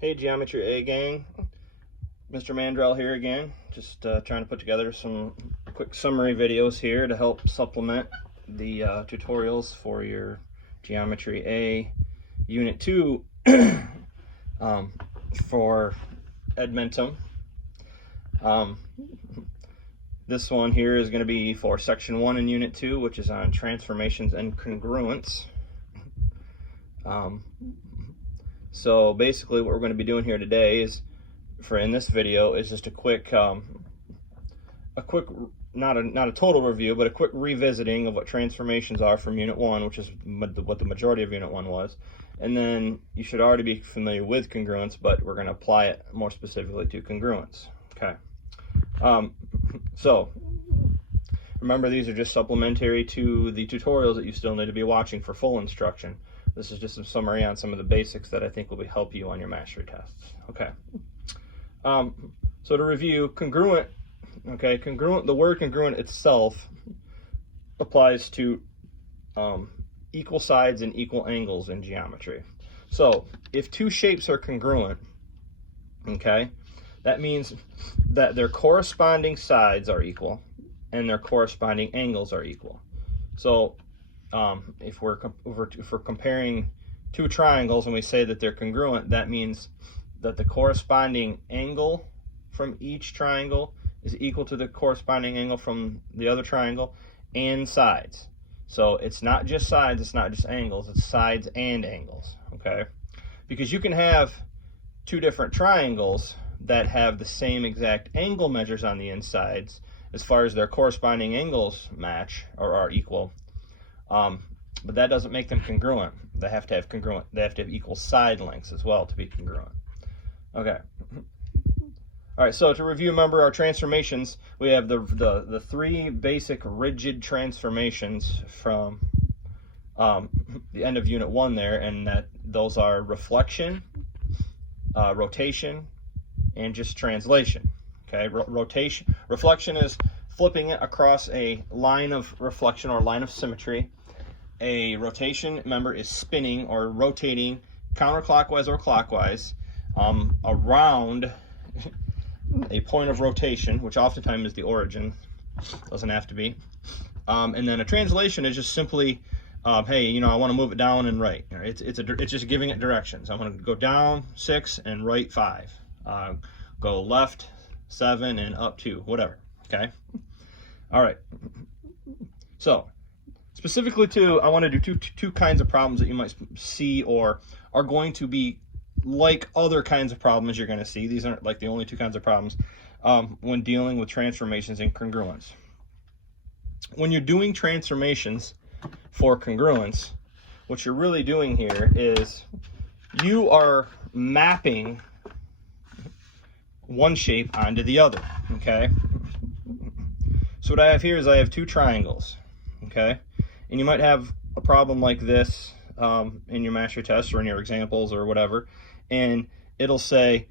Hey Geometry A gang, Mr. Mandrell here again, just trying to put together some quick summary videos here to help supplement the tutorials for your Geometry A Unit 2 for Edmentum. This one here is going to be for Section 1 in Unit 2, which is on transformations and congruence. So basically what we're going to be doing here today is, in this video, is just a quick not a total review, but a quick revisiting of what transformations are from Unit 1, which is what the majority of Unit 1 was. And then you should already be familiar with congruence, but we're going to apply it more specifically to congruence. Okay. So remember, these are just supplementary to the tutorials that you still need to be watching for full instruction. This is just some summary on some of the basics that I think will help you on your mastery tests. Okay. So to review, congruent. Okay, congruent. The word congruent itself applies to equal sides and equal angles in geometry. So if two shapes are congruent, okay, that means that their corresponding sides are equal and their corresponding angles are equal. So if we're comparing two triangles and we say that they're congruent, that means that the corresponding angle from each triangle is equal to the corresponding angle from the other triangle and sides. So it's not just sides, it's not just angles, it's sides and angles, okay? Because you can have two different triangles that have the same exact angle measures on the insides as far as their corresponding angles match or are equal. But that doesn't make them congruent. They have to have equal side lengths as well to be congruent. Okay. All right, so to review, remember our transformations, we have the three basic rigid transformations from the end of Unit 1 there, and those are reflection, rotation, and just translation. Okay, reflection is flipping it across a line of reflection or line of symmetry. A rotation, remember, is spinning or rotating counterclockwise or clockwise around a point of rotation, which oftentimes is the origin, doesn't have to be. And then a translation is just simply, hey, I want to move it down and right. It's just giving it directions. I want to go down 6 and right 5. Go left 7 and up 2, whatever. Okay. All right. So specifically I want to do two kinds of problems that you might see or are going to be like other kinds of problems you're going to see. These aren't like the only two kinds of problems when dealing with transformations and congruence. When you're doing transformations for congruence, what you're really doing here is you are mapping one shape onto the other, okay? So what I have here is I have two triangles, okay? And you might have a problem like this in your mastery test or in your examples or whatever, and it'll say,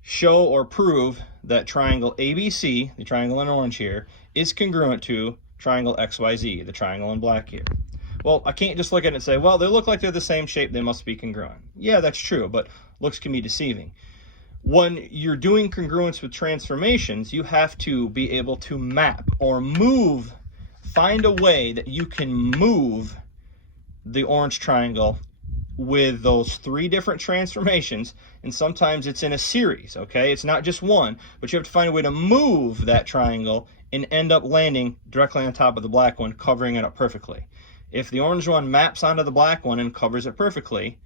show or prove that triangle ABC, the triangle in orange here, is congruent to triangle XYZ, the triangle in black here. Well, I can't just look at it and say, well, they look like they're the same shape, they must be congruent. Yeah, that's true, but looks can be deceiving. When you're doing congruence with transformations, you have to be able to map or move, find a way that you can move the orange triangle with those three different transformations, and sometimes it's in a series, okay? It's not just one, but you have to find a way to move that triangle and end up landing directly on top of the black one, covering it up perfectly. If the orange one maps onto the black one and covers it perfectly,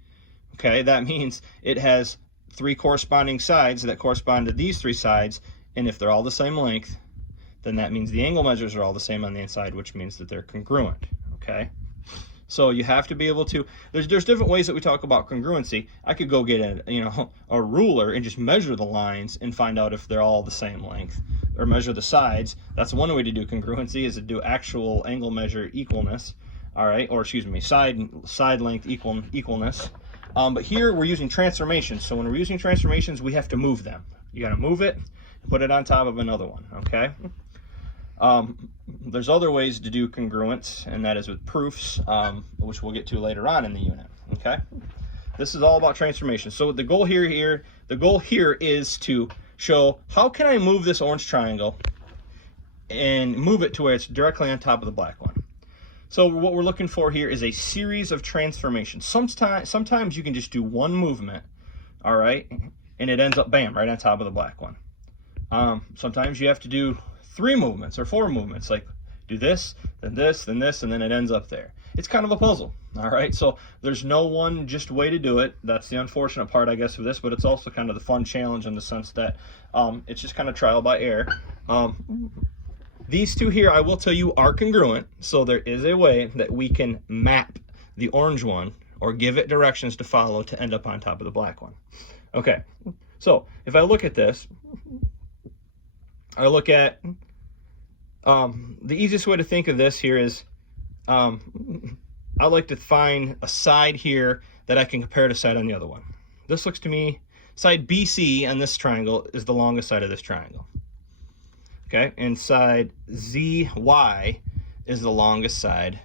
okay, that means it has three corresponding sides that correspond to these three sides, and if they're all the same length, then that means the angle measures are all the same on the inside, which means that they're congruent, okay? So you have to be able to, there's different ways that we talk about congruency. I could go get a ruler and just measure the lines and find out if they're all the same length, or measure the sides. That's one way to do congruency, is to do actual angle measure equalness, all right, or excuse me, side length equalness. But here we're using transformations. So when we're using transformations, we have to move them. You got to move it and put it on top of another one, okay? There's other ways to do congruence, and that is with proofs, which we'll get to later on in the unit, okay? This is all about transformation. So the goal here is to show how can I move this orange triangle and move it to where it's directly on top of the black one. So what we're looking for here is a series of transformations. Sometimes you can just do one movement, all right, and it ends up, bam, right on top of the black one. Sometimes you have to do 3 movements or 4 movements, like do this, then this, then this, and then it ends up there. It's kind of a puzzle, all right? So there's no one just way to do it. That's the unfortunate part, I guess, of this, but it's also kind of the fun challenge in the sense that it's just kind of trial by error. These two here, I will tell you, are congruent, so there is a way that we can map the orange one or give it directions to follow to end up on top of the black one. Okay, so if I look at this, I look at the easiest way to think of this here is I like to find a side here that I can compare to side on the other one. This looks to me, side BC on this triangle is the longest side of this triangle. Okay, and side ZY is the longest side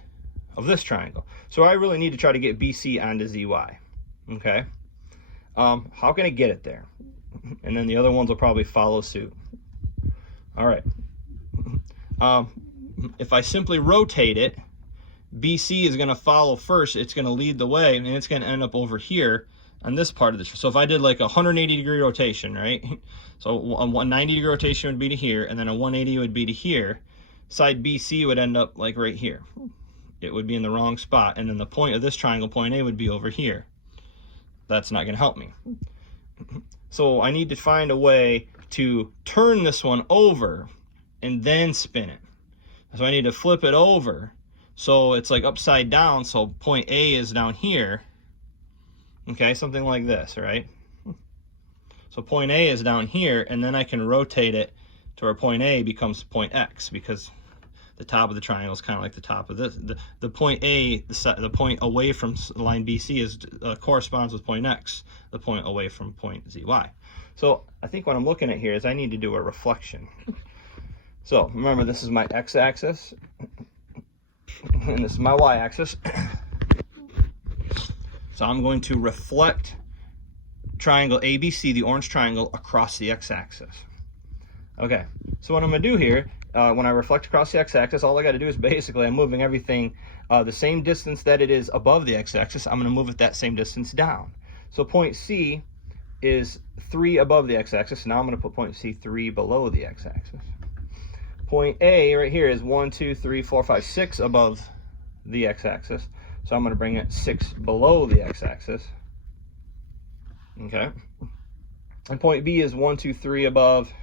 of this triangle. So I really need to try to get BC onto ZY. Okay, how can I get it there? And then the other ones will probably follow suit. All right, if I simply rotate it, BC is going to follow first. It's going to lead the way, and it's going to end up over here on this part of this. So if I did like a 180-degree rotation, right? So a 190-degree rotation would be to here, and then a 180 would be to here. Side BC would end up like right here. It would be in the wrong spot, and then the point of this triangle, point A, would be over here. That's not going to help me. So I need to find a way to turn this one over and then spin it. So I need to flip it over so it's like upside down, so point A is down here. Okay, something like this, right? So point A is down here, and then I can rotate it to where point A becomes point X, because the top of the triangle is kind of like the top of this. The point A, the point away from line BC is corresponds with point X, the point away from point ZY. So I think what I'm looking at here is I need to do a reflection. So remember, this is my X-axis, and this is my Y-axis. So I'm going to reflect triangle ABC, the orange triangle, across the X-axis. Okay, so what I'm going to do here, when I reflect across the X-axis, all I got to do is basically I'm moving everything the same distance that it is above the X-axis. I'm going to move it that same distance down. So point C is 3 above the X-axis. Now I'm going to put point C 3 below the X-axis. Point A right here is 1, 2, 3, 4, 5, 6 above the X-axis. So I'm going to bring it 6 below the X-axis. Okay. And point B is 1, 2, 3 above.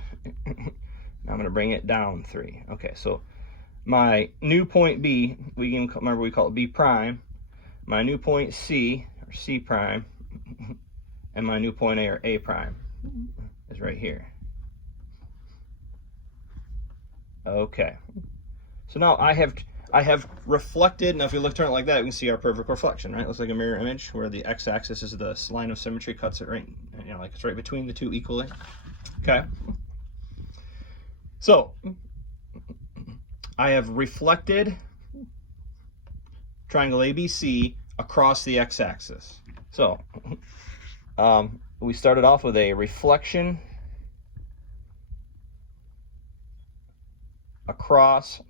Now I'm going to bring it down 3. Okay, so my new point B, remember we call it B prime. My new point C, or C prime, and my new point A, or A prime, is right here. Okay. So now I have reflected. Now if we look turn it like that, we can see our perfect reflection, right? It looks like a mirror image where the X-axis is the line of symmetry, cuts it right, you know, like it's right between the two equally. Okay. So I have reflected triangle ABC across the X-axis. So we started off with a reflection across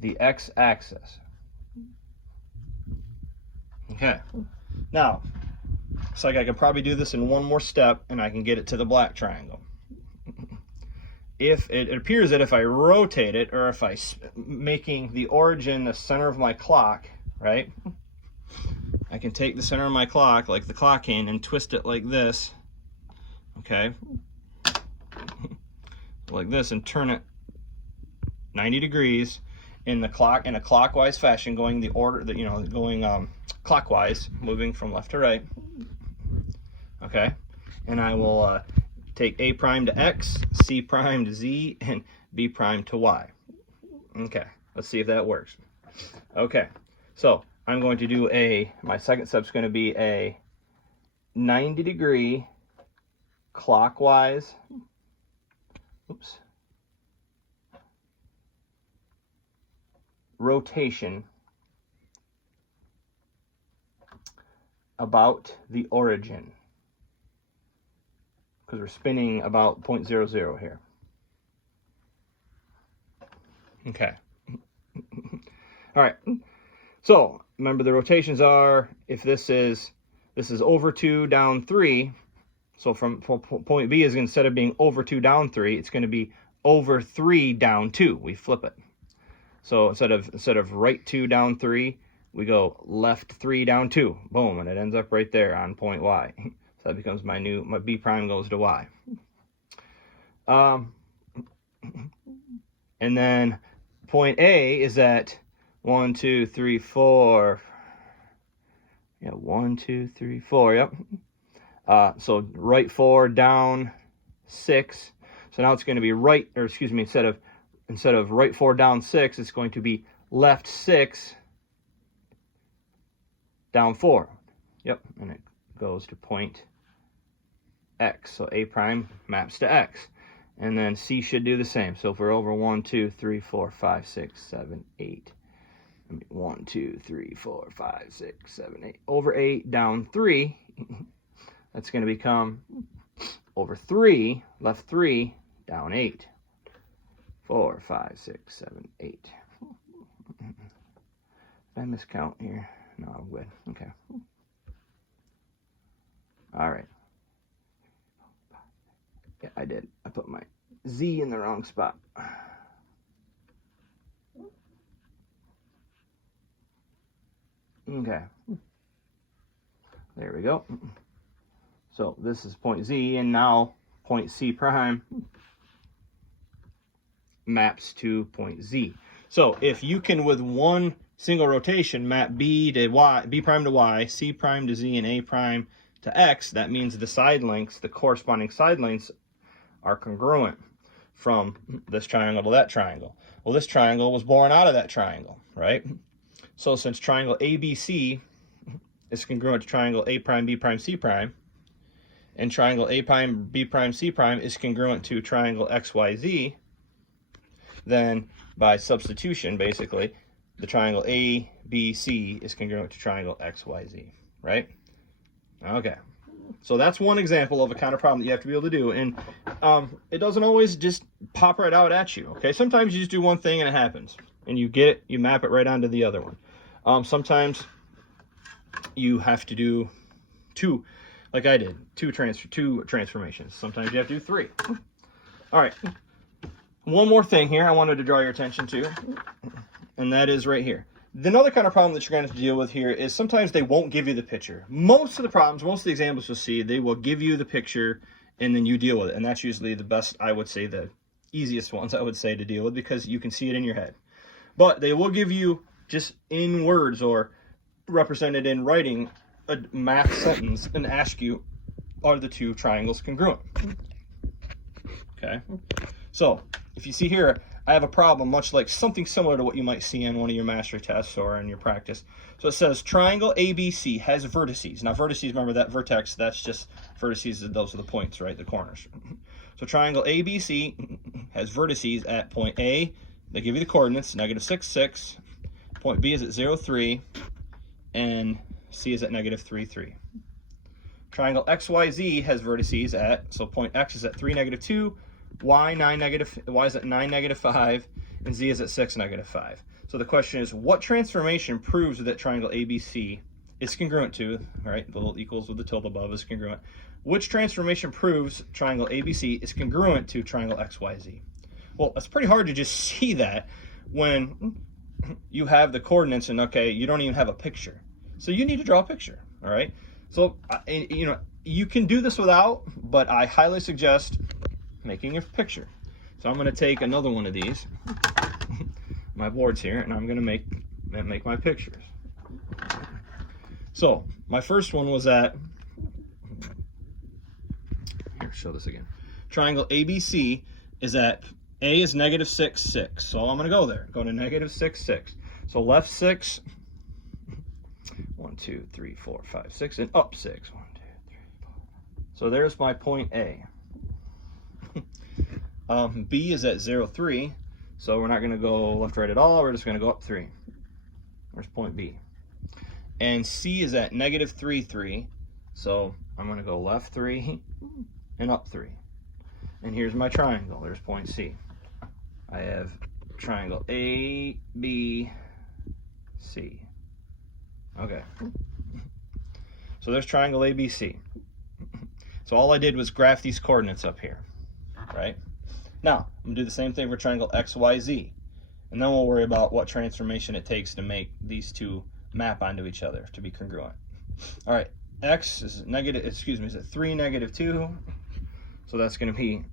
the X-axis. Okay, now it's like I can probably do this in one more step and I can get it to the black triangle. If it appears that if I rotate it, or if I making the origin the center of my clock, right, I can take the center of my clock like the clock hand and twist it like this, okay, like this, and turn it 90 degrees in a clockwise fashion, going the order that, you know, going clockwise, moving from left to right. Okay, and I will take A prime to X, C prime to Z, and B prime to Y. Okay, let's see if that works. Okay, so I'm going to do my second step is going to be a 90-degree clockwise, rotation about the origin, because we're spinning about 0.00 here. Okay. All right. So remember, the rotations are, if this is over 2 down 3, so from point B is, instead of being over 2 down 3, it's going to be over 3 down 2. We flip it. So instead of right 2 down 3, we go left 3 down 2. Boom, and it ends up right there on point Y. So that becomes my B prime goes to Y. And then point A is at 1, 2, 3, 4. Yeah, 1, 2, 3, 4. Yep. So right 4 down 6. So now it's going to be right, or excuse me, instead of right 4 down 6, it's going to be left 6 down 4. Yep, and it goes to point X. So A prime maps to X. And then C should do the same. So if we're over 1, 2, 3, 4, 5, 6, 7, 8. 1, 2, 3, 4, 5, 6, 7, 8. Over 8 down 3. That's going to become over 3, left 3, down 8. 4, 5, 6, 7, 8. Did I miscount here? No, I'm good. Okay. All right. Yeah, I did. I put my Z in the wrong spot. Okay. There we go. So this is point Z, and now point C prime maps to point Z. So if you can, with one single rotation, map B to Y, B prime to Y, C prime to Z, and A prime to X, that means the side lengths, the corresponding side lengths, are congruent from this triangle to that triangle. Well, this triangle was born out of that triangle, right? So since triangle ABC is congruent to triangle A prime, B prime, C prime, and triangle A prime, B prime, C prime is congruent to triangle XYZ, then by substitution, basically, the triangle ABC is congruent to triangle XYZ, right? Okay. So that's one example of a kind of problem that you have to be able to do. And it doesn't always just pop right out at you, okay? Sometimes you just do one thing and it happens. And you get it, you map it right onto the other one. Sometimes you have to do two, like I did, two transformations. Sometimes you have to do 3. All right. One more thing here I wanted to draw your attention to, and that is right here. Another kind of problem that you're going to have to deal with here is sometimes they won't give you the picture. Most of the problems, most of the examples you'll see, they will give you the picture and then you deal with it. And that's usually the best, I would say, the easiest ones I would say to deal with, because you can see it in your head. But they will give you, just in words or represented in writing, a math sentence and ask you, are the two triangles congruent? Okay. So if you see here, I have a problem much like something similar to what you might see in one of your mastery tests or in your practice. So it says triangle ABC has vertices. Now vertices, remember that vertex, that's just vertices, those are the points, right? The corners. So triangle ABC has vertices at point A. They give you the coordinates, -6, 6. Point B is at 0, 3. And C is at -3, 3. Triangle XYZ has vertices at, so point X is at 3, -2. Y is at 9, -5, and Z is at 6, -5. So the question is, what transformation proves that triangle ABC is congruent to, right? The little equals with the tilde above is congruent. Which transformation proves triangle ABC is congruent to triangle XYZ? Well, it's pretty hard to just see that when you have the coordinates and, okay, you don't even have a picture. So you need to draw a picture, all right? So, you know, you can do this without, but I highly suggest making a picture. So I'm going to take another one of these, my boards here, and I'm going to make my pictures. So my first one was at, here, show this again. Triangle ABC is at, A is -6, 6. So I'm going to go there, go to -6, 6. So left 6, 1, 2, 3, 4, 5, 6, and up 6. 1, 2, 3, 4. So there's my point A. B is at 0, 3, so we're not going to go left, right at all. We're just going to go up 3. There's point B. and C is at negative 3, 3. So I'm going to go left 3 and up 3. And here's my triangle. There's point C. I have triangle A, B, C. Okay. So there's triangle ABC. So all I did was graph these coordinates up here, right? Now, I'm going to do the same thing for triangle XYZ. And then we'll worry about what transformation it takes to make these two map onto each other to be congruent. All right, X is negative, excuse me, is it 3, negative 2? So that's going to be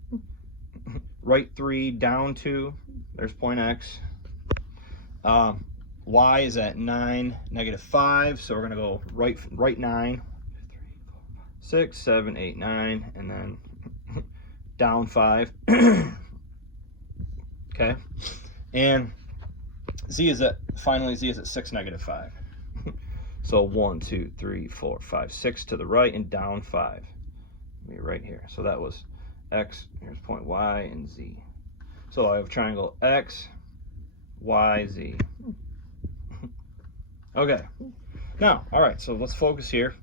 right 3, down 2. There's point X. Y is at 9, negative 5. So we're going to go right 9, 6, 7, 8, 9, and then down 5. Okay. And Z is at, finally Z is at 6, negative 5. So 1, 2, 3, 4, 5, 6 to the right and down 5. Be right here. So that was X, here's point Y and Z. So I have triangle X, Y, Z. Okay. Now, all right, so let's focus here.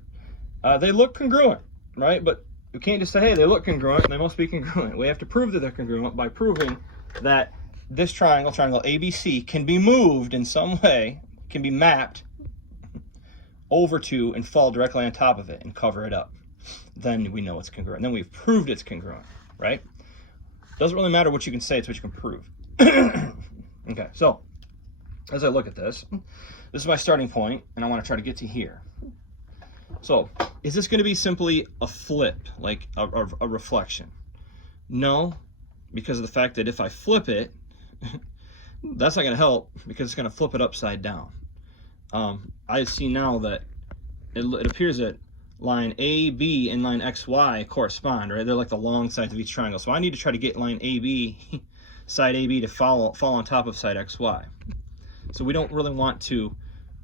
They look congruent, right? But we can't just say, hey, they look congruent, they must be congruent. We have to prove that they're congruent by proving that this triangle, triangle ABC, can be moved in some way, can be mapped over to and fall directly on top of it and cover it up. Then we know it's congruent. Then we've proved it's congruent, right? Doesn't really matter what you can say, it's what you can prove. Okay, so as I look at this, this is my starting point, and I want to try to get to here. So, is this going to be simply a flip, like a reflection? No, because of the fact that if I flip it, that's not going to help because it's going to flip it upside down. I see now that it appears that line AB and line XY correspond, right? They're like the long sides of each triangle. So I need to try to get line AB, side AB, to fall on top of side XY. So we don't really want to,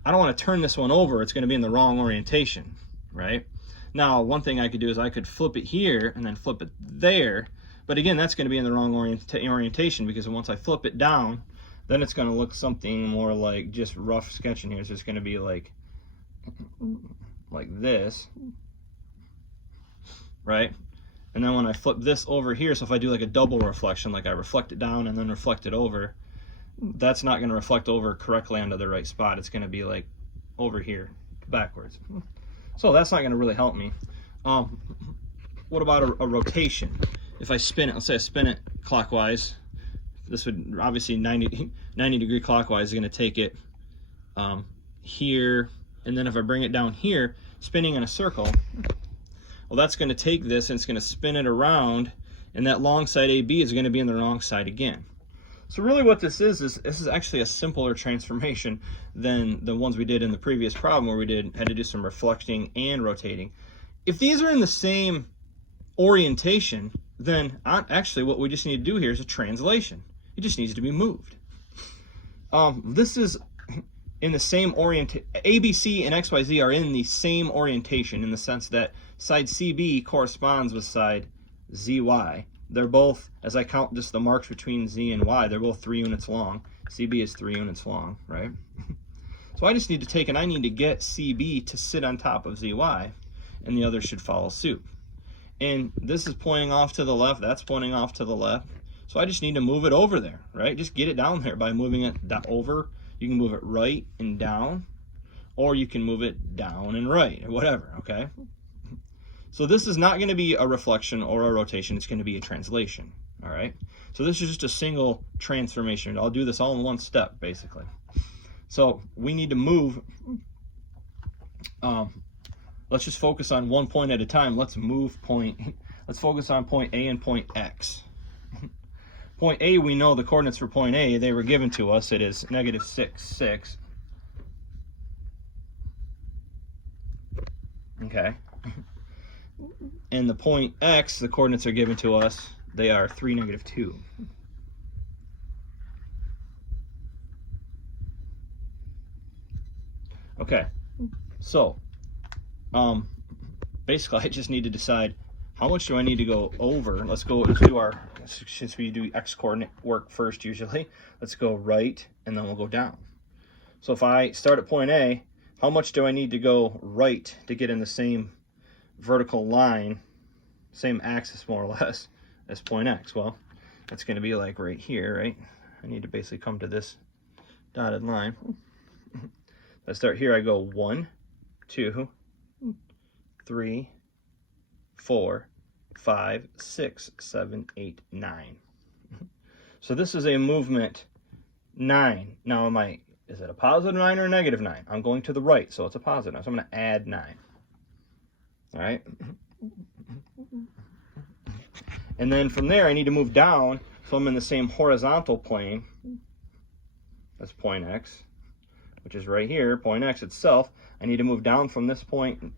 I don't want to turn this one over. It's going to be in the wrong orientation, right? Now, one thing I could do is I could flip it here and then flip it there. But again, that's going to be in the wrong orientation because once I flip it down, then it's going to look something more like just rough sketching here. So it's going to be like this, right? And then when I flip this over here, so if I do like a double reflection, like I reflect it down and then reflect it over, that's not going to reflect over correctly onto the right spot. It's going to be like over here, backwards. So that's not going to really help me. What about a rotation? If I spin it, let's say I spin it clockwise, this would obviously 90 degree clockwise is going to take it here, and then if I bring it down here, spinning in a circle, well, that's going to take this and it's going to spin it around, and that long side AB is going to be in the wrong side again. So really what this is actually a simpler transformation than the ones we did in the previous problem where we had to do some reflecting and rotating. If these are in the same orientation, then actually what we just need to do here is a translation. It just needs to be moved. This is in the same orientation. ABC and XYZ are in the same orientation in the sense that side CB corresponds with side ZY. They're both, as I count just the marks between Z and Y, they're both 3 units long. CB is 3 units long, right? So I just need to take and I need to get CB to sit on top of ZY, and the other should follow suit. And this is pointing off to the left, that's pointing off to the left. So I just need to move it over there, right? Just get it down there by moving it over. You can move it right and down, or you can move it down and right, or whatever, okay? So this is not going to be a reflection or a rotation, it's going to be a translation, all right? So this is just a single transformation. I'll do this all in one step, basically. So we need to move, let's just focus on one point at a time. Let's focus on point A and point X. Point A, we know the coordinates for point A, they were given to us. It is negative 6, 6. Okay. And the point X, the coordinates are given to us. They are 3, negative 2. Okay. So, basically, I just need to decide how much do I need to go over. Let's do our, since we do X coordinate work first usually, let's go right and then we'll go down. So if I start at point A, how much do I need to go right to get in the same vertical line, same axis more or less, as point X? Well, that's going to be like right here, right? I need to basically come to this dotted line. I start here, I go 1, 2, 3, 4, 5, 6, 7, 8, 9. So this is a movement 9. Now is it a positive 9 or a negative 9? I'm going to the right, so it's a positive 9. So I'm going to add 9. All right? And then from there, I need to move down, so I'm in the same horizontal plane as point X, which is right here, point X itself. I need to move down from this point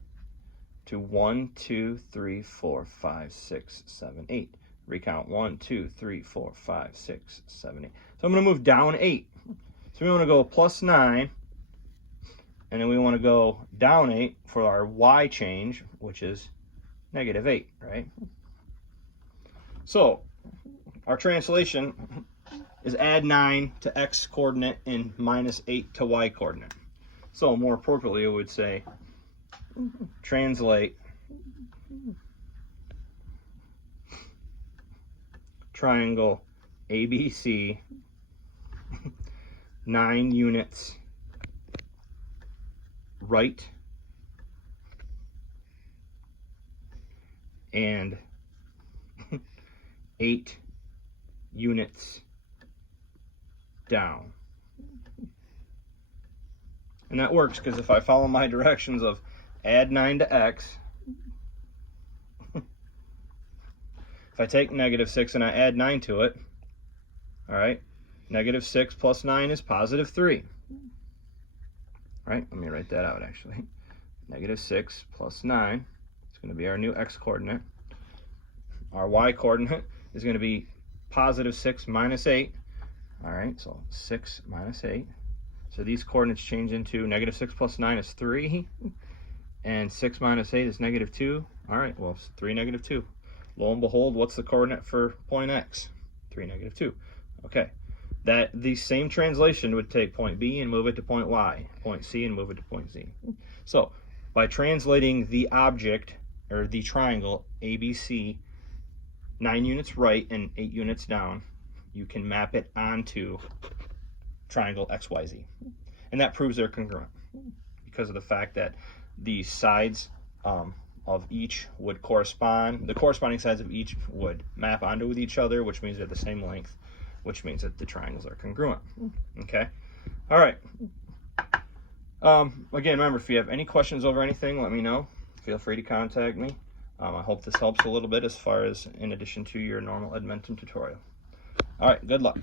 to 1, 2, 3, 4, 5, 6, 7, 8. Recount 1, 2, 3, 4, 5, 6, 7, 8. So I'm going to move down 8. So we want to go plus 9, and then we want to go down 8 for our Y change, which is negative 8, right? So our translation is add 9 to X coordinate and minus 8 to Y coordinate. So more appropriately, it would say translate triangle ABC 9 units right and 8 units down. And that works because if I follow my directions of add 9 to X, if I take negative 6 and I add 9 to it, all right, negative 6 plus 9 is positive 3. All right, let me write that out actually. Negative 6 plus 9 is going to be our new X coordinate. Our Y coordinate is going to be positive 6 minus 8. All right, so 6 minus 8. So these coordinates change into negative 6 plus 9 is 3. And 6 minus 8 is negative 2. All right, well, it's 3, negative 2. Lo and behold, what's the coordinate for point X? 3, negative 2. Okay, the same translation would take point B and move it to point Y, point C and move it to point Z. So by translating the object, or the triangle, ABC, 9 units right and 8 units down, you can map it onto triangle XYZ. And that proves they're congruent because of the fact that the sides of each would correspond, the corresponding sides of each would map onto with each other, which means they're the same length, which means that the triangles are congruent. Okay? All right. Again, remember, if you have any questions over anything, let me know. Feel free to contact me. I hope this helps a little bit as far as in addition to your normal Edmentum tutorial. All right, good luck.